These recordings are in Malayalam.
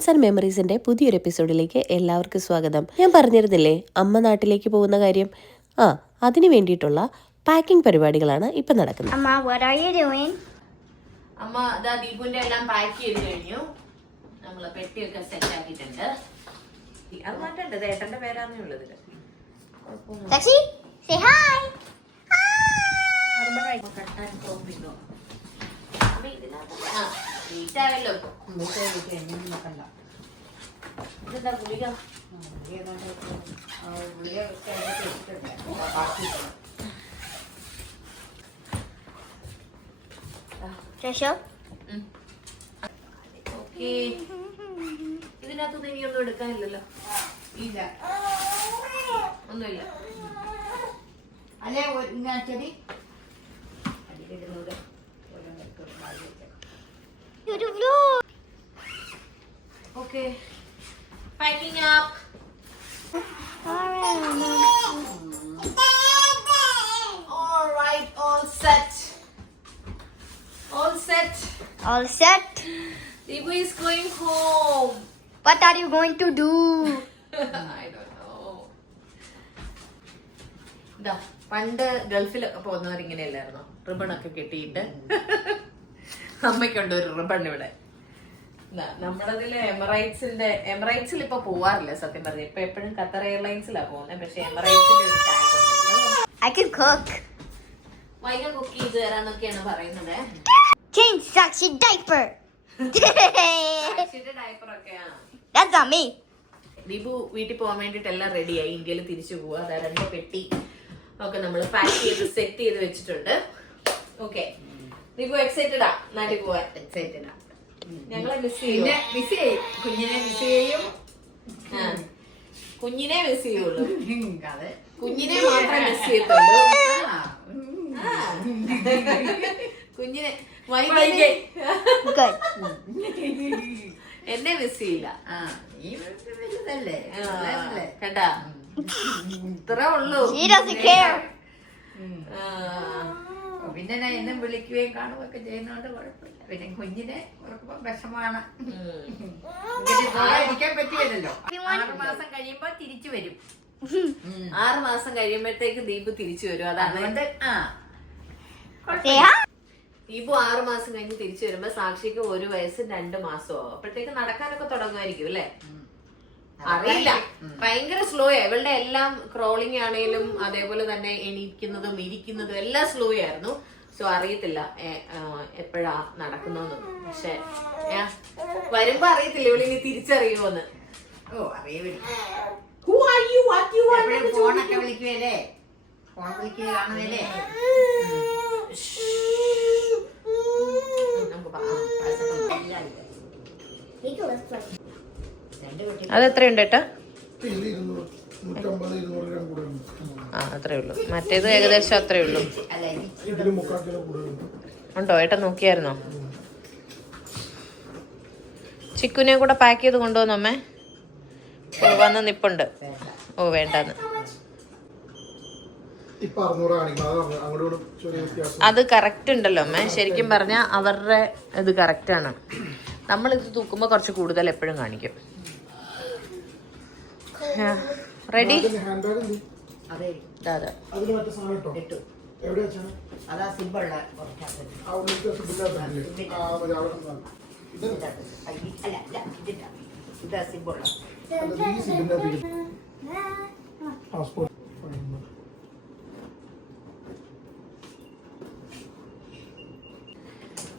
മൊമെന്റ്സ് ആൻഡ് മെമ്മറീസിന്റെ പുതിയൊരു എപ്പിസോഡിലേക്ക് എല്ലാവർക്കും സ്വാഗതം. ഞാൻ പറഞ്ഞിരുന്നില്ലേ അമ്മ നാട്ടിലേക്ക് പോകുന്ന കാര്യം. അതിനു വേണ്ടിയിട്ടുള്ള പാക്കിംഗ് പരിപാടികളാണ് ഇപ്പൊ നടക്കുന്നത്. അമ്മ അതാ ദീപുവിന്റെ എല്ലാം പാക്ക് ചെയ്ത് കഴിഞ്ഞു. നമ്മള് പെട്ടിയൊക്കെ സെറ്റ് ആക്കിയിട്ടുണ്ട്. അത് മാറ്റേണ്ടത് ഏട്ടന്റെ പേരാന്നേ ഉള്ളത്. ോ ഇതെന്താ ഗുളിക? ഇതിനകത്ത് ഇനിയൊന്നും എടുക്കാനില്ലല്ലോ. ഇല്ല, ഒന്നുമില്ല. അല്ലേ ചെടി okay, packing up. All right, all set. Deepu is going home. What are you going to do? I don't know. Da പണ്ട് ഗൾഫിലൊക്കെ പോകുന്നവർ ഇങ്ങനെയല്ലായിരുന്നോ? റിബണൊക്കെ കെട്ടിയിട്ട്. അമ്മയ്ക്കുണ്ട് ഒരു റിബൺ ഇവിടെ. നമ്മളതില് എമിറേറ്റ്സിൽ ഇപ്പൊ പോവാറില്ല സത്യം പറഞ്ഞ. ഇപ്പൊ എപ്പോഴും ഖത്തർ എയർലൈൻസിലാ പോകുന്നത്. പക്ഷെ എമിറേറ്റ്സിന്റെ ഒരു ടാങ്ക് ഉണ്ട്. I can cook. വൈകി കുക്ക് ചെയ്ത് തരാന്നൊക്കെയാണ് പറയുന്നത്. Change Saxi diaper. ഡയപ്പർ ഒക്കെയാണ്. That's not me. ദീപു വീട്ടിൽ പോകാൻ വേണ്ടിട്ട് എല്ലാം റെഡിയായി. ഇന്ത്യയിൽ തിരിച്ചു പോവാ. അതാ 2 പെട്ടി ഒക്കെ നമ്മൾ പാക്ക് ചെയ്ത് സെറ്റ് ചെയ്ത് വെച്ചിട്ടുണ്ട്. ഓക്കെ, ദീപു എക്സൈറ്റഡാ നാട്ടിൽ പോവാൻ? എക്സൈറ്റഡാ. ഞങ്ങളെ മിസ് ചെയ്യും. കുഞ്ഞിനെ മിസ് ചെയ്യും. കുഞ്ഞിനെ മിസ് ചെയ്യുള്ളൂ. കുഞ്ഞിനെ മാത്രമേ മിസ് ചെയ്യത്തുള്ളൂ. കുഞ്ഞിനെ എന്നെ മിസ് ചെയ്യില്ല കേട്ടാ. ഇത്രേ ഉള്ളൂ. പിന്നെ ഞാൻ എന്നും വിളിക്കുകയും കാണുകയൊക്കെ ചെയ്യുന്നോണ്ട് കുഴപ്പമില്ല. പിന്നെ കുഞ്ഞിനെ ഉറക്കുമ്പോ വിഷമാണ്. ഇരിക്കാൻ പറ്റിയല്ലോ. 6 മാസം കഴിയുമ്പോ തിരിച്ചു വരും. 6 മാസം കഴിയുമ്പോഴത്തേക്ക് ദീപു തിരിച്ചു വരും. അതാണ് ദീപു 6 മാസം കഴിഞ്ഞ് തിരിച്ചു വരുമ്പോ സാക്ഷിക്ക് 1 വയസ്സ് 2 മാസമോ അപ്പോഴത്തേക്ക് നടക്കാനൊക്കെ തുടങ്ങുമായിരിക്കും അല്ലേ? അറിയില്ല. ഭയങ്കര സ്ലോ. ഇവളുടെ എല്ലാം ക്രോളിംഗ് ആണെങ്കിലും അതേപോലെ തന്നെ എണീക്കുന്നതും ഇരിക്കുന്നതും എല്ലാം സ്ലോ ആയിരുന്നു. സോ അറിയത്തില്ല എപ്പോഴാ നടക്കുന്നോന്ന്. പക്ഷെ വരുമ്പോ അറിയത്തില്ല ഇവളിനി തിരിച്ചറിയുമോന്ന്. ഓ അറിയില്ല. ഫോണൊക്കെ വിളിക്കുവല്ലേ? ഫോൺ വിളിക്കുക കാണുവല്ലേ? അതെത്രയുണ്ട് ഏട്ടാ? അത്രേ ഉള്ളൂ. മറ്റേത് ഏകദേശം അത്രേ ഉള്ളൂ. ഉണ്ടോ? ഏട്ടാ നോക്കിയായിരുന്നോ? ചിക്കുനെ കൂടെ പാക്ക് ചെയ്ത് കൊണ്ടുവന്നമ്മേ. വന്ന് നിപ്പുണ്ട്. ഓ വേണ്ടെന്ന്. അത് കറക്റ്റ് ഉണ്ടല്ലോ അമ്മേ. ശരിക്കും പറഞ്ഞ അവരുടെ ഇത് കറക്റ്റ് ആണ്. നമ്മളിത് തൂക്കുമ്പോ കുറച്ച് കൂടുതൽ എപ്പോഴും കാണിക്കും. റെഡി?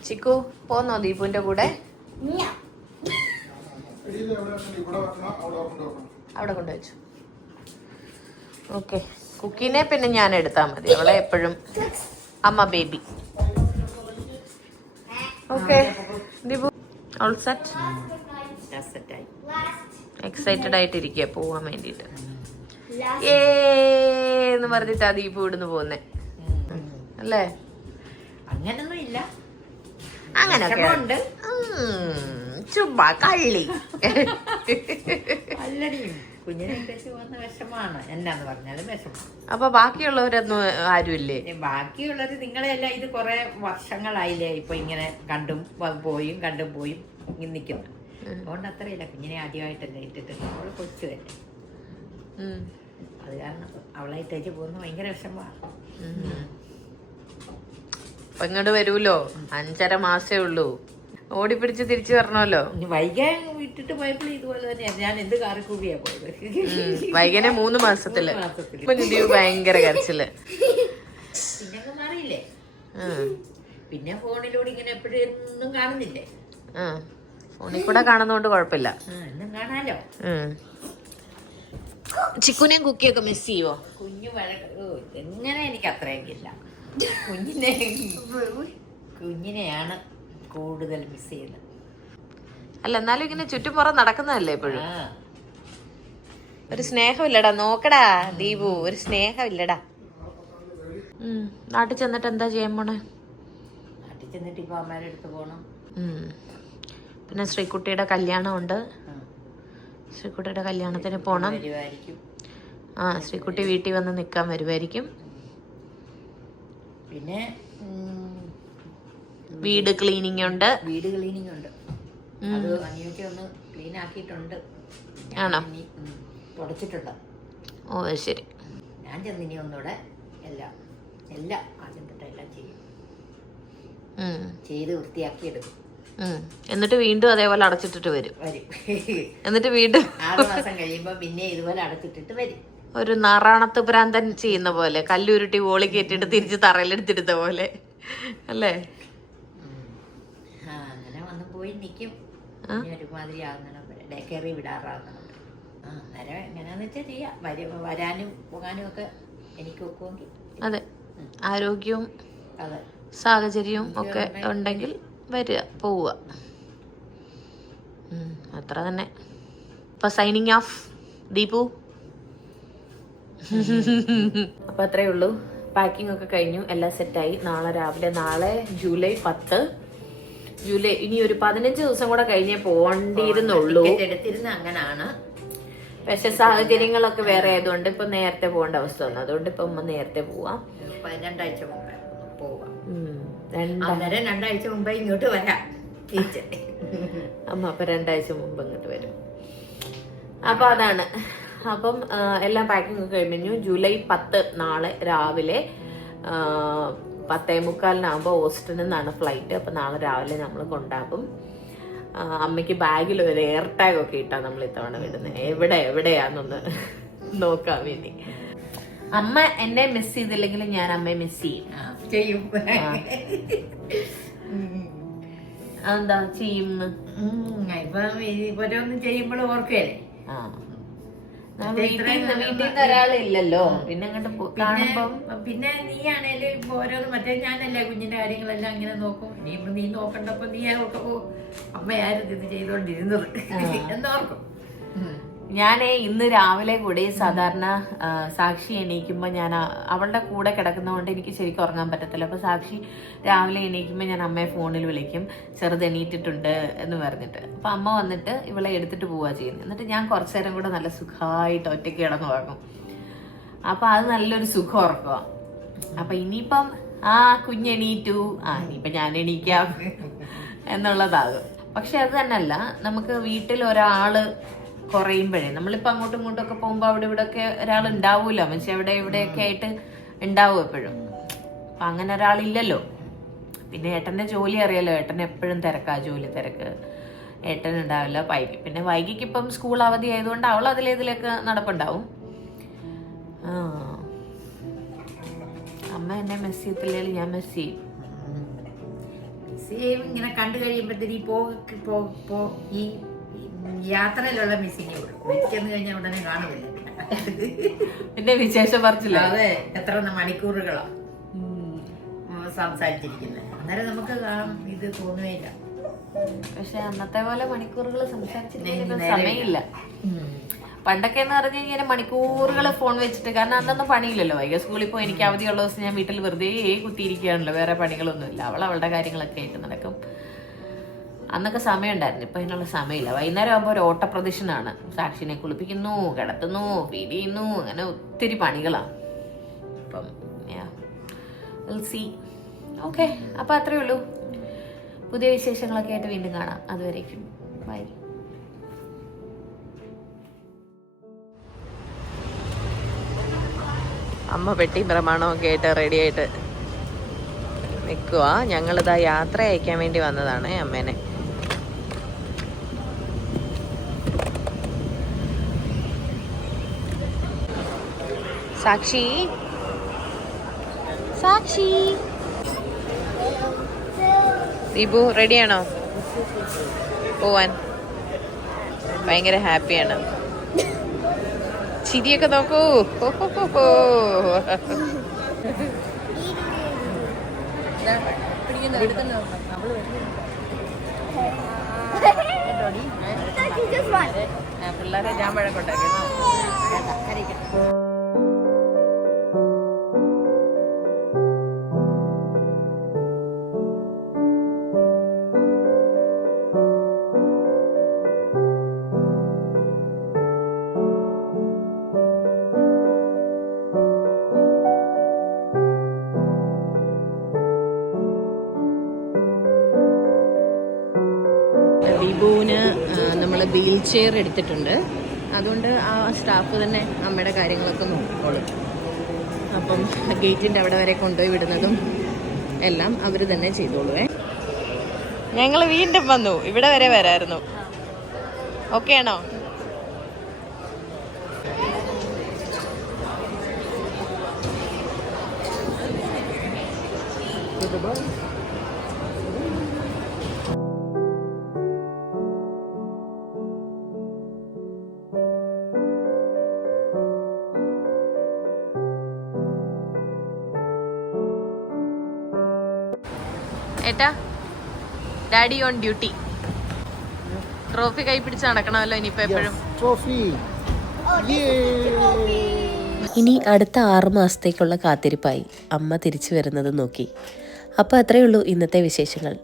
ചിക്കു പോന്നോ ദീപുവിന്റെ കൂടെ? അവിടെ കൊണ്ടുവച്ചു. ഓക്കെ, കുക്കിനെ പിന്നെ ഞാൻ എടുത്താൽ മതി. അവളെ എപ്പോഴും അമ്മ baby. Okay Deepu all set. Excited ആയിട്ടിരിക്കുക പോവാൻ വേണ്ടിട്ട്. എന്ന് പറഞ്ഞിട്ടാ ദീപു ഇവിടുന്ന് പോകുന്നേ അല്ലേ? അങ്ങനൊന്നും ഇല്ല. അങ്ങനൊക്കെ ഉണ്ട്. ചുമ്മാ കള്ളി. കുഞ്ഞിനെ വന്ന വിഷമാണ്. എന്നാന്ന് പറഞ്ഞാലും വിഷമാണ്. അപ്പൊ ബാക്കിയുള്ളവരൊന്നും ആരുമില്ലേ? ബാക്കിയുള്ളവര് നിങ്ങളെല്ലാം ഇത് കുറെ വർഷങ്ങളായില്ലേ ഇപ്പൊ ഇങ്ങനെ കണ്ടും പോയും നിൽക്കുന്നു. അതുകൊണ്ട് അത്രയില്ല, കുഞ്ഞിനെ ആദ്യമായിട്ടല്ലേ ഇട്ടിട്ട്, അവള് കൊച്ചുവല്ലേ, അത് കാരണം അവളെ ഇട്ടേച്ച് പോകുന്ന ഭയങ്കര വിഷമമാണ്. അപ്പൊ ഇങ്ങോട്ട് വരൂലോ, 5.5 മാസേ ഉള്ളൂ, ഓടിപ്പിടിച്ച് തിരിച്ചു വരണമല്ലോ. വൈകാൻ വിട്ടിട്ട് പോയപ്പോഴും ഇതുപോലെ തന്നെയാണ്, ഞാൻ എന്ത് കാറി കൂടിയാ പോയത്. വൈകനെ 3 മാസത്തില് കുഞ്ഞു ഭയങ്കര കരച്ചില്. പിന്നെ മാറിയില്ലേ, പിന്നെ ഫോണിലൂടെ ഇങ്ങനെ എപ്പോഴും ഒന്നും കാണുന്നില്ലേ. ഫോണിൽ കൂടെ കാണുന്നോണ്ട് കുഴപ്പമില്ല, എന്നും കാണാലോ. ചിക്കുനെയും കുക്കിയൊക്കെ മിസ് ചെയ്യുവോ? എങ്ങനെ എനിക്ക് അത്രയൊക്കില്ല, കുഞ്ഞിനെയാണ് കൂടുതൽ മിസ് ചെയ്യുന്നത്. അല്ല എന്നാലും ഇങ്ങനെ ചുറ്റുപുറം നടക്കുന്നതല്ലേ എപ്പോഴും. ഒരു സ്നേഹമില്ലടാ, നോക്കടാ ദീപു, ഒരു സ്നേഹമില്ലടാ. നാട്ടിൽ ചെന്നിട്ട് എന്താ ചെയ്യാൻ പോണേ? നാട്ടിൽ ചെന്നിട്ട് ഇപ്പൊ അമ്മയുടെ അടുത്ത് പോണം. പിന്നെ ശ്രീകുട്ടിയുടെ കല്യാണം ഉണ്ട്, ശ്രീകുട്ടിയുടെ കല്യാണത്തിന് പോണം. ശ്രീകുട്ടി വീട്ടിൽ വന്ന് നിക്കാൻ വരുമായിരിക്കും. പിന്നെ വീട് ക്ലീനിങ് ഉണ്ട്. അത് അനിയത്തി ഒന്ന് ക്ലീൻ ആക്കിയിട്ടുണ്ട്. ആണോ? തുടച്ചിട്ടുണ്ട്. ഓ ശരി. ഞാൻ ചെന്നിനി ഒന്നുകൂടെ എല്ലാം ആദ്യം തൊട്ട് എല്ലാം ചെയ്ത് വൃത്തിയാക്കി എടുക്കും. എന്നിട്ട് വീണ്ടും അതേപോലെ അടച്ചിട്ടിട്ട് വരും. എന്നിട്ട് വീണ്ടും 6 മാസം കഴിയുമ്പോ പിന്നെ ഇതുപോലെ അടച്ചിട്ടിട്ട് വരും. ഒരു നാറാണത്ത് ഭ്രാന്തൻ ചെയ്യുന്ന പോലെ, കല്ലുരുട്ടി വോളി കയറ്റിട്ട് തിരിച്ച് തറയിലെടുത്തിടുത്ത പോലെ അല്ലേ? അങ്ങനെ വന്ന് പോയി നിക്കും. ഒരുമാതിരി ആകുന്ന ഡേ കയറി വിടാറാകുന്ന അന്നേരം എങ്ങനെയാന്ന് വെച്ചാൽ ചെയ്യാം. വരാനും പോകാനും ഒക്കെ എനിക്ക് ഒക്കുമെങ്കിൽ. അതെ, ആരോഗ്യവും അതെ സാഹചര്യവും ഒക്കെ ഉണ്ടെങ്കിൽ വരിക പോവുക, അത്ര തന്നെ. അപ്പൊ സൈനിങ് ഓഫ് ദീപു. അപ്പൊ അത്രേ ഉള്ളൂ. പാക്കിംഗ് ഒക്കെ കഴിഞ്ഞു, എല്ലാം സെറ്റായി. നാളെ ജൂലൈ 10. ഇനി ഒരു 15 ദിവസം കൂടെ കഴിഞ്ഞേ പോകേണ്ടിയിരുന്നുള്ളൂ. എടുത്തിരുന്ന അങ്ങനാണ്, പക്ഷെ സാഹചര്യങ്ങളൊക്കെ വേറെ ആയതുകൊണ്ട് ഇപ്പൊ നേരത്തെ പോകേണ്ട അവസ്ഥ വന്നു. അതുകൊണ്ട് ഇപ്പൊ അമ്മ നേരത്തെ പോവാം. 2 ആഴ്ച മുമ്പേ പോവാം. 2 ആഴ്ച മുമ്പേ ഇങ്ങോട്ട് വരാം അമ്മ. അപ്പൊ 2 ആഴ്ച മുമ്പ് ഇങ്ങോട്ട് വരും. അപ്പൊ അതാണ്. അപ്പം എല്ലാം പാക്കിംഗ് ഒക്കെ കഴിഞ്ഞു. ജൂലൈ 10 നാളെ രാവിലെ 10:45 ഓസ്റ്റിനിൽ നിന്നാണ് ഫ്ലൈറ്റ്. അപ്പൊ നാളെ രാവിലെ നമ്മൾ കൊണ്ടാക്കും. അമ്മയ്ക്ക് ബാഗിൽ ഒരു എയർ ടാഗ് ഒക്കെ ഇട്ടാ നമ്മൾ ഇത്തവണ വിടുന്നത്. എവിടെയാന്നൊന്ന് നോക്കാൻ വേണ്ടി. അമ്മ എന്നെ മിസ് ചെയ്തില്ലെങ്കിലും ഞാൻ അമ്മയെ മിസ് ചെയ്യും. എന്താ ചെയ്യും? ഇപ്പൊ ഓരോന്നും ചെയ്യുമ്പോൾ ഓർക്കല്ലേ. വീട്ടിൽ നിന്ന് ഒരാളില്ലല്ലോ, പിന്നെ അങ്ങോട്ട് കാണുമ്പം. പിന്നെ നീ ആണേലും ഇപ്പൊ ഓരോന്ന് മറ്റേ ഞാനല്ലേ കുഞ്ഞിന്റെ കാര്യങ്ങളെല്ലാം ഇങ്ങനെ നോക്കും. ഇനിയിപ്പോ നീ നോക്കണ്ടപ്പോ നീ നോക്കപ്പോ അമ്മയായിരുന്നു ഇത് ചെയ്തോണ്ടിരുന്നത് എന്നോർക്കും. ഞാനേ ഇന്ന് രാവിലെ കൂടി സാധാരണ സാക്ഷി എണീക്കുമ്പോ ഞാൻ അവളുടെ കൂടെ കിടക്കുന്നതുകൊണ്ട് എനിക്ക് ശരിക്കും ഉറങ്ങാൻ പറ്റത്തില്ല. അപ്പൊ സാക്ഷി രാവിലെ എണീക്കുമ്പോ ഞാൻ അമ്മയെ ഫോണിൽ വിളിക്കും, ചെറുത് എണീറ്റിട്ടുണ്ട് എന്ന് പറഞ്ഞിട്ട്. അപ്പൊ അമ്മ വന്നിട്ട് ഇവളെ എടുത്തിട്ട് പോവാ ചെയ്യുന്നത്. എന്നിട്ട് ഞാൻ കുറച്ചു നേരം കൂടെ നല്ല സുഖമായിട്ട് ഒറ്റയ്ക്ക് കിടന്ന് ഉറങ്ങും. അപ്പൊ അത് നല്ലൊരു സുഖം ഉറക്കുക. അപ്പൊ ഇനിയിപ്പം കുഞ്ഞെണീറ്റു, ഇനിയിപ്പൊ ഞാൻ എണീക്കാം എന്നുള്ളതാകും. പക്ഷെ അത് തന്നെയല്ല, നമുക്ക് വീട്ടിൽ ഒരാള് കുറയുമ്പോഴേ, നമ്മളിപ്പോ അങ്ങോട്ടും ഇങ്ങോട്ടും ഒക്കെ പോകുമ്പോ അവിടെ ഇവിടെ ഒക്കെ ഒരാൾ ഉണ്ടാവൂല്ലോ, പക്ഷെ അവിടെ ഇവിടെയൊക്കെ ആയിട്ട് ഉണ്ടാവും എപ്പോഴും. അപ്പൊ അങ്ങനെ ഒരാളില്ലല്ലോ. പിന്നെ ഏട്ടന്റെ ജോലി അറിയാലോ, ഏട്ടൻ എപ്പോഴും തിരക്കാ, ജോലി തിരക്ക്. ഏട്ടൻ ഉണ്ടാവില്ല. പിന്നെ വൈകിക്ക് ഇപ്പം സ്കൂൾ അവധി ആയതുകൊണ്ട് അവൾ അതിലേതിലൊക്കെ നടപ്പുണ്ടാവും. അമ്മ എന്നെ മിസ് ചെയ്യത്തില്ലെങ്കിൽ ഞാൻ മിസ് ചെയ്യും. ഇങ്ങനെ കണ്ടു കഴിയുമ്പോഴത്തേക്ക് ഈ യാത്രയിലുള്ള മിസ്സിങ് ചെന്ന് കഴിഞ്ഞാൽ ഉടനെ കാണുന്നില്ല. പിന്നെ വിശേഷം പറിച്ചില്ല. അതെ, എത്ര മണിക്കൂറുകളാ സംസാരിച്ചിരിക്കുന്നത്. അന്നേരം നമുക്ക് ഇത് തോന്നുകയില്ല. പക്ഷെ അന്നത്തെ പോലെ മണിക്കൂറുകൾ സംസാരിച്ചിട്ട് സമയമില്ല. പണ്ടൊക്കെ എന്ന് പറഞ്ഞു കഴിഞ്ഞാൽ മണിക്കൂറുകൾ ഫോൺ വെച്ചിട്ട്, കാരണം അന്നൊന്നും പണിയില്ലല്ലോ. വൈകി സ്കൂളിൽ പോയി എനിക്ക് അവധിയുള്ള ദിവസം ഞാൻ വീട്ടിൽ വെറുതെ കുത്തിയിരിക്കുകയാണല്ലോ, വേറെ പണികളൊന്നുമില്ല. അവളുടെ കാര്യങ്ങളൊക്കെ ആയിട്ട് നടക്കും. അന്നൊക്കെ സമയം ഉണ്ടായിരുന്നു, ഇപ്പൊ അതിനുള്ള സമയമില്ല. വൈകുന്നേരം ആകുമ്പോൾ ഒരു ഓട്ടപ്രദക്ഷിണാണ്. സാക്ഷിനെ കുളിപ്പിക്കുന്നു, കിടത്തുന്നു, ഫീഡ് ചെയ്യുന്നു, അങ്ങനെ ഒത്തിരി പണികളാണ്. അപ്പം ഓക്കെ, അപ്പൊ അത്രേ ഉള്ളൂ. പുതിയ വിശേഷങ്ങളൊക്കെ ആയിട്ട് വീണ്ടും കാണാം. അതുവരേക്കും ബൈ. അമ്മ പെട്ടി പ്രമാണമൊക്കെ ആയിട്ട് റെഡി ആയിട്ട് നിൽക്കുക. ഞങ്ങളിതാ യാത്ര അയക്കാൻ വേണ്ടി വന്നതാണ് അമ്മേനെ. സാക്ഷി സാക്ഷി ദീപു റെഡിയാണോ പോവാൻ? ഭയങ്കര ഹാപ്പിയാണ്. ചിരിയൊക്കെ നോക്കൂ. പിള്ളേരെ ഞാൻ വഴക്കുണ്ടാക്കുന്നു. ദീപുവിന് നമ്മൾ വീൽ ചെയർ എടുത്തിട്ടുണ്ട്. അതുകൊണ്ട് ആ സ്റ്റാഫ് തന്നെ അമ്മയുടെ കാര്യങ്ങളൊക്കെ നോക്കിക്കോളും. അപ്പം ഗേറ്റിൻ്റെ അവിടെ വരെ കൊണ്ടുപോയി വിടുന്നതും എല്ലാം അവർ തന്നെ ചെയ്തോളുവേ. ഞങ്ങൾ വീണ്ടും വന്നു. ഇവിടെ വരെ വരായിരുന്നു. ഓക്കെ ആണോ? ഏട്ടാ ഡാഡി ഓൺ ഡ്യൂട്ടി. ട്രോഫി കൈ പിടിച്ച് നടക്കണമല്ലോ ഇനിയിപ്പോ എപ്പോഴും. ഇനി അടുത്ത 6 മാസത്തേക്കുള്ള കാത്തിരിപ്പായി അമ്മ തിരിച്ചു വരുന്നത് നോക്കി. അപ്പോൾ അത്രയേ ഉള്ളൂ ഇന്നത്തെ വിശേഷങ്ങൾ.